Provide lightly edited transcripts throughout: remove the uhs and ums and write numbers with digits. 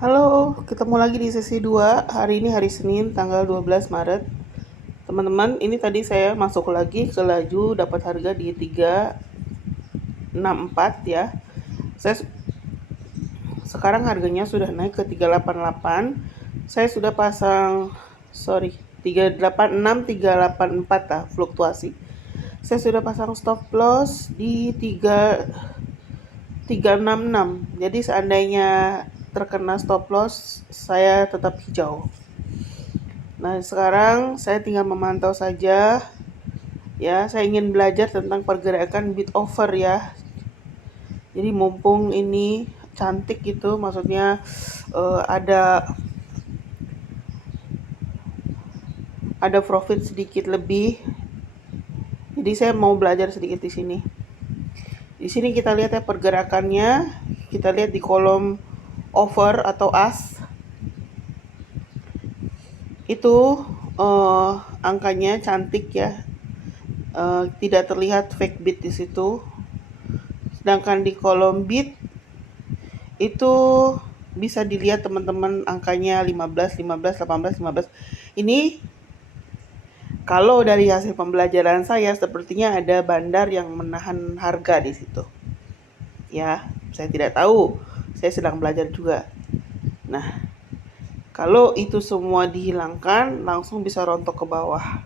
Halo, ketemu lagi di sesi 2. Hari ini hari Senin, tanggal 12 Maret. Teman-teman, ini tadi saya masuk lagi ke laju dapat harga di 364 ya. Saya sekarang harganya sudah naik ke 388. Saya sudah pasang 386 384 lah fluktuasi. Saya sudah pasang stop loss di 366. Jadi seandainya terkena stop loss, saya tetap hijau. Nah, sekarang saya tinggal memantau saja. Ya, saya ingin belajar tentang pergerakan bid over ya. Jadi mumpung ini cantik gitu, maksudnya ada profit sedikit lebih. Jadi saya mau belajar sedikit di sini. Di sini kita lihat ya pergerakannya. Kita lihat di kolom over atau as. Itu angkanya cantik ya. Tidak terlihat fake bid di situ. Sedangkan di kolom bid itu bisa dilihat teman-teman angkanya 15, 15, 18, 15. Ini kalau dari hasil pembelajaran saya sepertinya ada bandar yang menahan harga di situ. Ya, saya tidak tahu. Saya sedang belajar juga. Nah, kalau itu semua dihilangkan langsung bisa rontok ke bawah.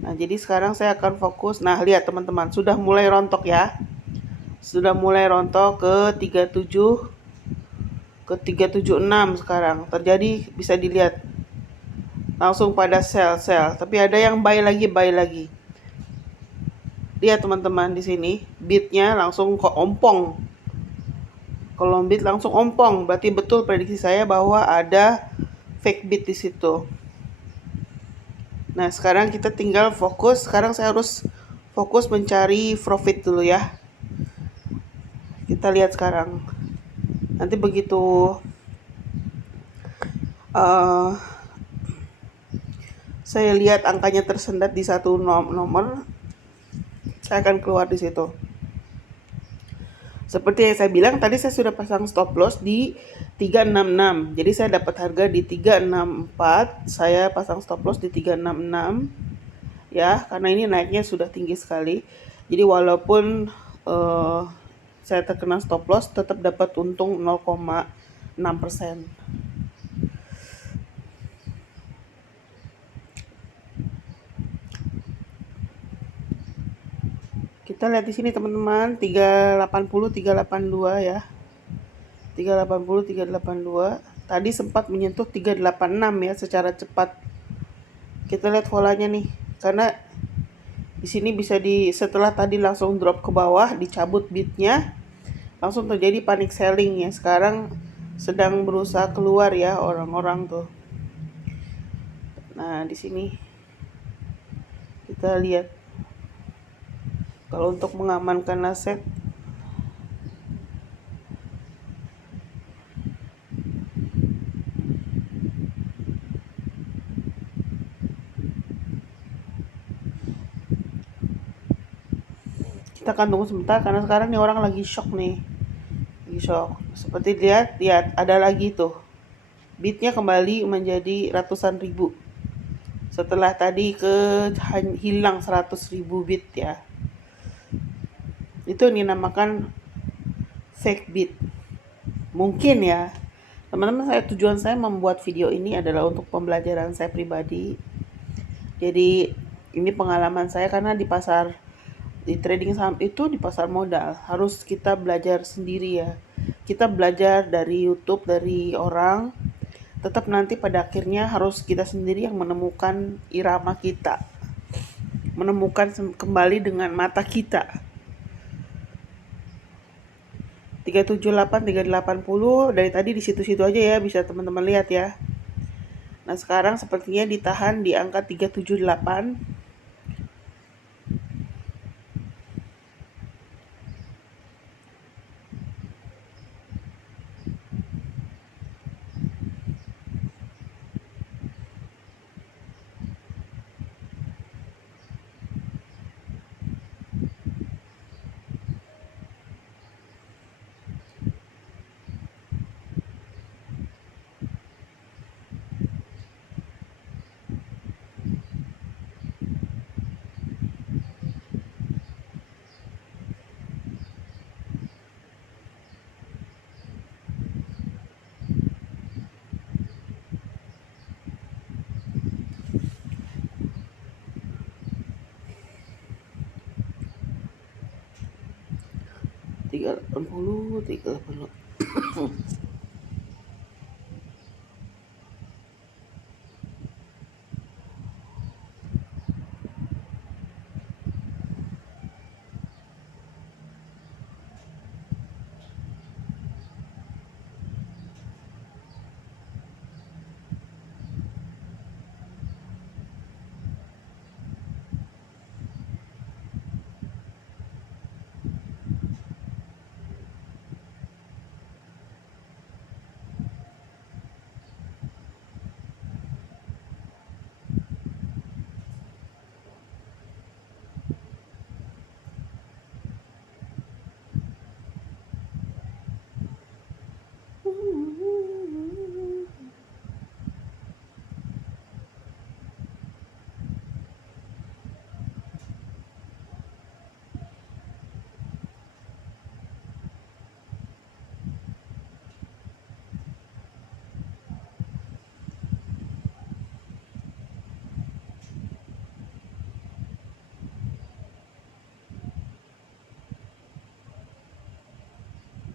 Nah, jadi sekarang saya akan fokus. Nah, lihat teman-teman, sudah mulai rontok ya. Sudah mulai rontok ke 37 ke 376 sekarang. Terjadi bisa dilihat langsung pada sell, tapi ada yang buy lagi. Lihat teman-teman di sini, bidnya langsung ke ompong. Kalau bid langsung ompong, berarti betul prediksi saya bahwa ada fake bid di situ. Nah, sekarang kita tinggal fokus. Sekarang saya harus fokus mencari profit dulu ya. Kita lihat sekarang. Nanti begitu saya lihat angkanya tersendat di satu nomor, saya akan keluar di situ. Seperti yang saya bilang tadi, saya sudah pasang stop loss di 366. Jadi saya dapat harga di 364, saya pasang stop loss di 366 ya, karena ini naiknya sudah tinggi sekali. Jadi walaupun saya terkena stop loss, tetap dapat untung 0,6%. Kita lihat di sini teman-teman, 380 382 ya. 380 382. Tadi sempat menyentuh 386 ya secara cepat. Kita lihat polanya nih. Karena di sini bisa setelah tadi langsung drop ke bawah, dicabut bidnya, langsung terjadi panic selling ya. Sekarang sedang berusaha keluar ya orang-orang tuh. Nah, di sini kita lihat kalau untuk mengamankan aset, kita akan tunggu sebentar karena sekarang nih orang lagi shock nih. Lagi shock. Seperti lihat ada lagi tuh. Bidnya kembali menjadi ratusan ribu. Setelah tadi hilang 100.000 bit ya. Itu yang dinamakan fake bit. Mungkin ya. Teman-teman, tujuan saya membuat video ini adalah untuk pembelajaran saya pribadi. Jadi ini pengalaman saya karena di trading saham itu di pasar modal harus kita belajar sendiri ya. Kita belajar dari YouTube, dari orang. Tetap nanti pada akhirnya harus kita sendiri yang menemukan irama kita. Menemukan kembali dengan mata kita. 378 380 dari tadi di situ-situ aja ya, bisa teman-teman lihat ya. Nah, sekarang sepertinya ditahan di angka 378. 380, 380.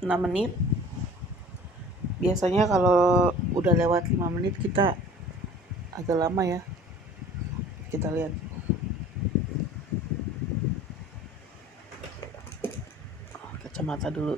6 menit. Biasanya kalau udah lewat 5 menit kita agak lama ya. Kita lihat. Kacamata dulu.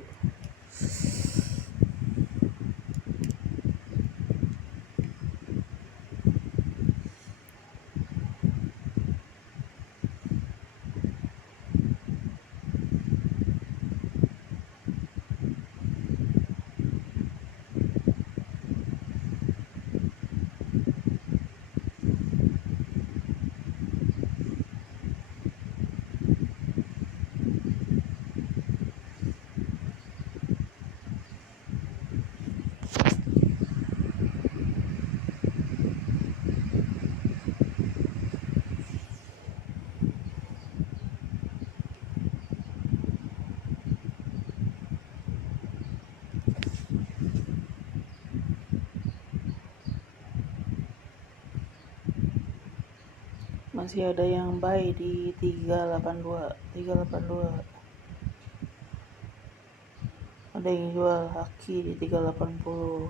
Masih ada yang buy di 382. Ada yang jual haki di 380.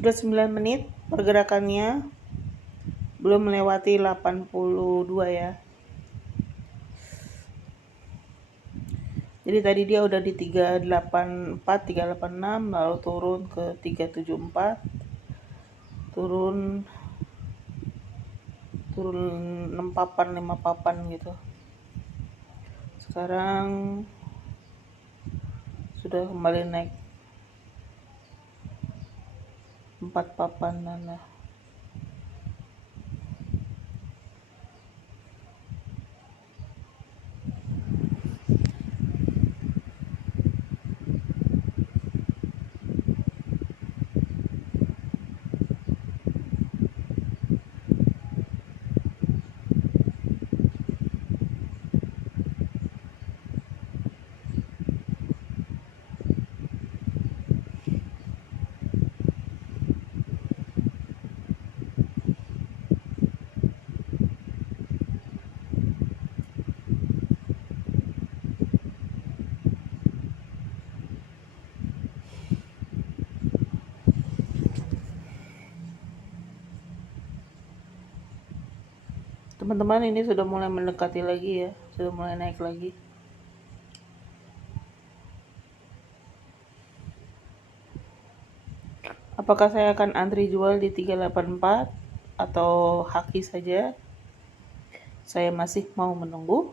Sudah 9 menit pergerakannya, belum melewati 82 ya. Jadi tadi dia udah di 384, 386, lalu turun ke 374, turun 6 papan, 5 papan gitu. Sekarang sudah kembali naik 4 papan lah. Teman-teman, ini sudah mulai mendekati lagi ya, sudah mulai naik lagi. Apakah saya akan antri jual di 384 atau haki saja? Saya masih mau menunggu.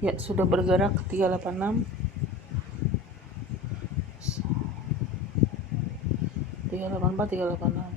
Ya, sudah bergerak 386, 384, 386.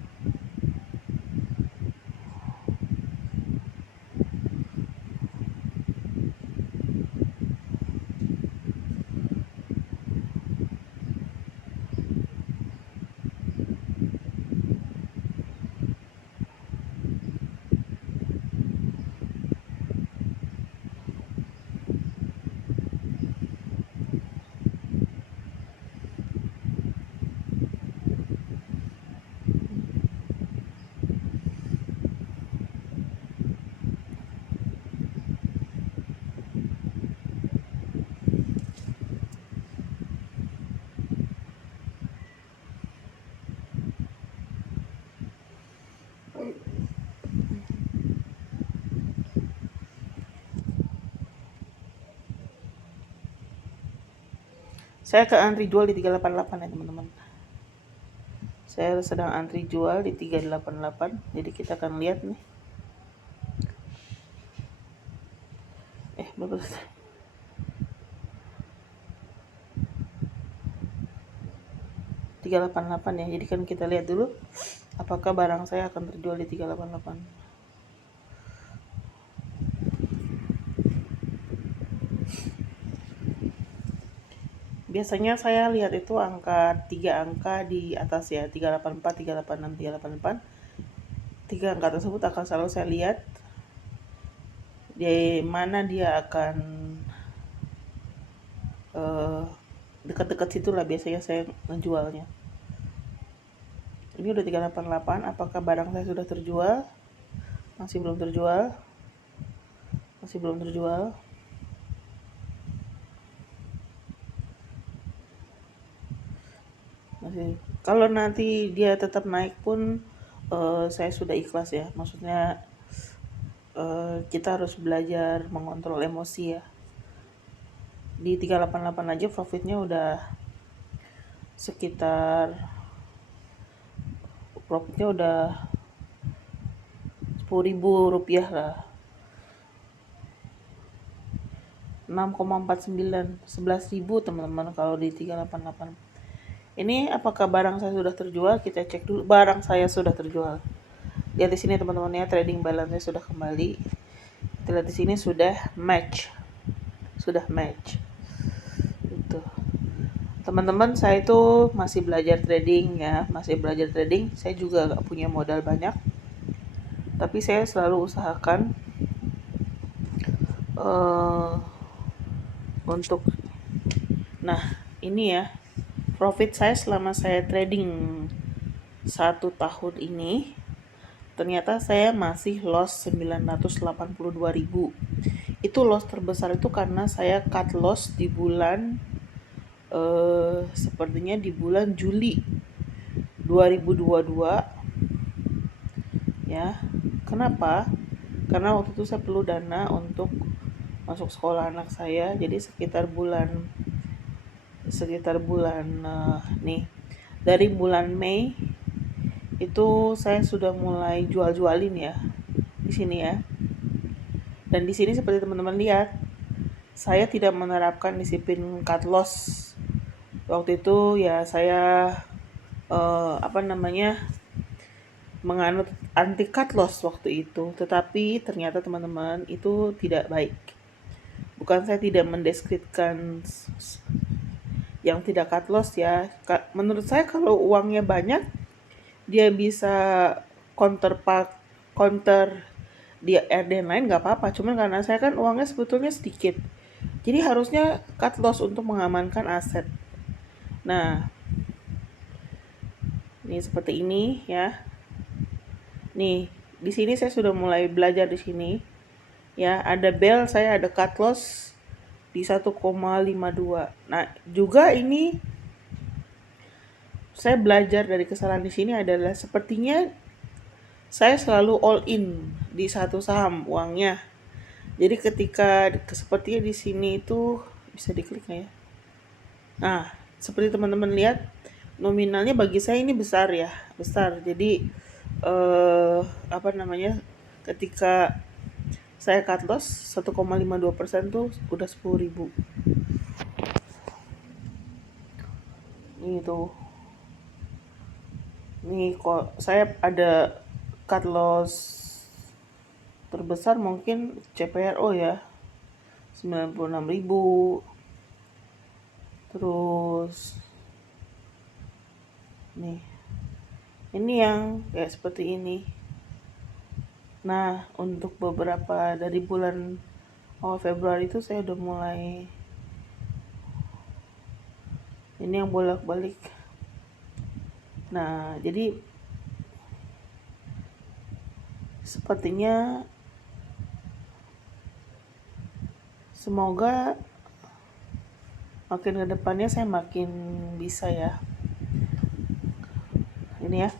Saya akan antri jual di 388 ya teman-teman. Saya sedang antri jual di 388. Jadi kita akan lihat nih. Berapa? 388 ya. Jadi kan kita lihat dulu apakah barang saya akan terjual di 388. Biasanya saya lihat itu angka 3 angka di atas ya, 384, 386, 388. 3 angka tersebut akan selalu saya lihat di mana dia akan dekat-dekat situ lah biasanya saya menjualnya. Ini udah 388, apakah barang saya sudah terjual? Masih belum terjual. Masih belum terjual. Masih. Kalau nanti dia tetap naik pun saya sudah ikhlas ya. Maksudnya kita harus belajar mengontrol emosi ya. Di 388 aja profitnya udah sekitar, profitnya udah 10.000 rupiah lah, 6,49, 11.000 teman-teman kalau di 388. Ini apakah barang saya sudah terjual? Kita cek dulu. Barang saya sudah terjual. Lihat di sini teman-teman ya, trading balance-nya sudah kembali. Kita lihat di sini sudah match. Sudah match. Itu. Teman-teman, saya itu masih belajar trading ya, masih belajar trading. Saya juga gak punya modal banyak. Tapi saya selalu usahakan untuk, nah ini ya, profit saya selama saya trading 1 tahun ini, ternyata saya masih loss 982.000. Itu loss terbesar itu karena saya cut loss di bulan sepertinya di bulan Juli 2022 ya. Kenapa? Karena waktu itu saya perlu dana untuk masuk sekolah anak saya, jadi sekitar bulan nih dari bulan Mei itu saya sudah mulai jual-jualin ya di sini ya. Dan di sini seperti teman-teman lihat, saya tidak menerapkan disiplin cut loss. Waktu itu ya saya menganut anti cut loss waktu itu. Tetapi ternyata teman-teman itu tidak baik. Bukan saya tidak mendeskripsikan yang tidak cut loss ya. Menurut saya kalau uangnya banyak, dia bisa counter di RD lain nggak apa-apa. Cuman karena saya kan uangnya sebetulnya sedikit, jadi harusnya cut loss untuk mengamankan aset. Nah, ini seperti ini ya. Nih, di sini saya sudah mulai belajar di sini. Ya, ada bell, saya ada cut loss di 1,52. Nah, juga ini saya belajar dari kesalahan di sini adalah sepertinya saya selalu all in di satu saham uangnya. Jadi ketika sepertinya di sini itu bisa diklik nggak ya? Nah, seperti teman-teman lihat, nominalnya bagi saya ini besar ya, besar. Jadi apa namanya? Ketika saya cut loss 1,52% tuh udah 10.000. Ini tuh. Nih kok saya ada cut loss terbesar mungkin CPRO ya. 96.000. Terus nih. Ini yang kayak seperti ini. Nah, untuk beberapa dari bulan awal Februari itu saya udah mulai ini yang bolak-balik. Nah, jadi sepertinya semoga makin ke depannya saya makin bisa ya. Ini ya.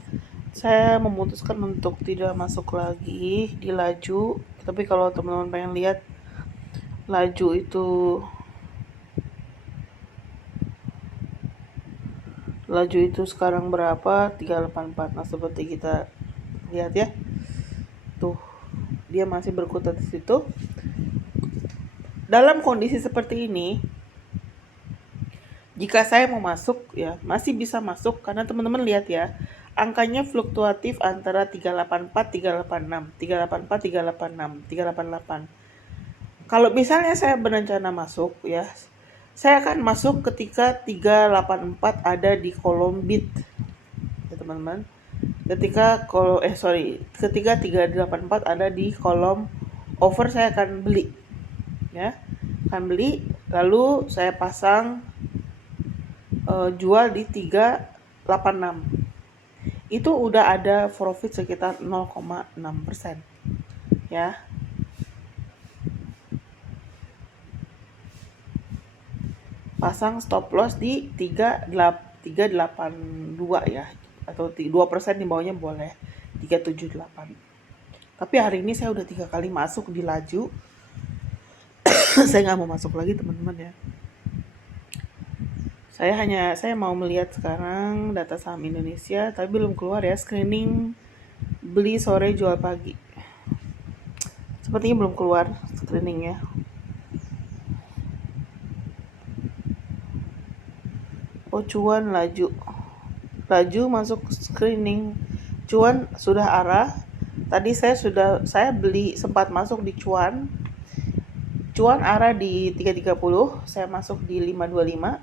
Saya memutuskan untuk tidak masuk lagi di laju. Tapi kalau teman-teman pengen lihat laju itu sekarang berapa? 384. Nah, seperti kita lihat ya. Tuh, dia masih berkutat di situ. Dalam kondisi seperti ini, jika saya mau masuk ya, masih bisa masuk karena teman-teman lihat ya, angkanya fluktuatif antara 384, 386, 384, 386, 388. Kalau misalnya saya berencana masuk ya, saya akan masuk ketika 384 ada di kolom bid. Ya teman-teman. Ketika 384 ada di kolom over, saya akan beli. Ya. Akan beli, lalu saya pasang jual di 386. Itu udah ada profit sekitar 0,6%. Ya. Pasang stop loss di 382 ya, atau 2% di bawahnya boleh 378. Tapi hari ini saya udah 3 kali masuk di laju. Saya nggak mau masuk lagi teman-teman ya. Saya mau melihat sekarang data saham Indonesia, tapi belum keluar ya, screening beli sore jual pagi. Sepertinya belum keluar screeningnya. Oh, cuan laju masuk screening. Cuan sudah arah. Tadi saya beli, sempat masuk di cuan. Cuan arah di 330, saya masuk di 525.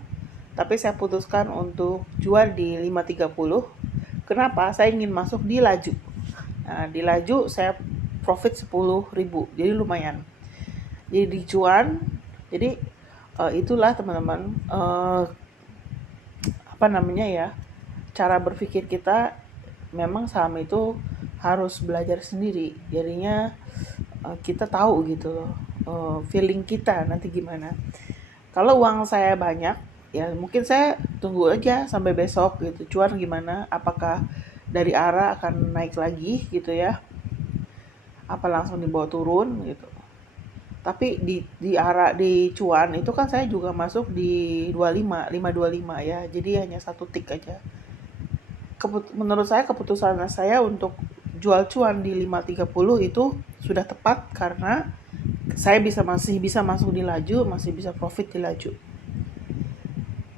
Tapi saya putuskan untuk jual di 530. Kenapa? Saya ingin masuk di laju. Nah, di laju saya profit 10.000. Jadi lumayan. Jadi di cuan. Jadi itulah teman-teman cara berpikir kita. Memang saham itu harus belajar sendiri, jadinya kita tahu gitu loh feeling kita nanti gimana. Kalau uang saya banyak ya mungkin saya tunggu aja sampai besok gitu, cuan gimana, apakah dari arah akan naik lagi gitu ya, apa langsung dibawa turun gitu. Tapi di arah di cuan itu kan saya juga masuk di 525 ya, jadi hanya satu tick aja. Menurut saya keputusan saya untuk jual cuan di 530 itu sudah tepat karena saya masih bisa masuk di laju, masih bisa profit di laju.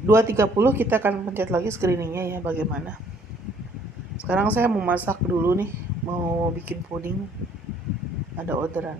230 kita akan pencet lagi screeningnya ya bagaimana. Sekarang saya mau masak dulu nih, mau bikin puding, ada orderan.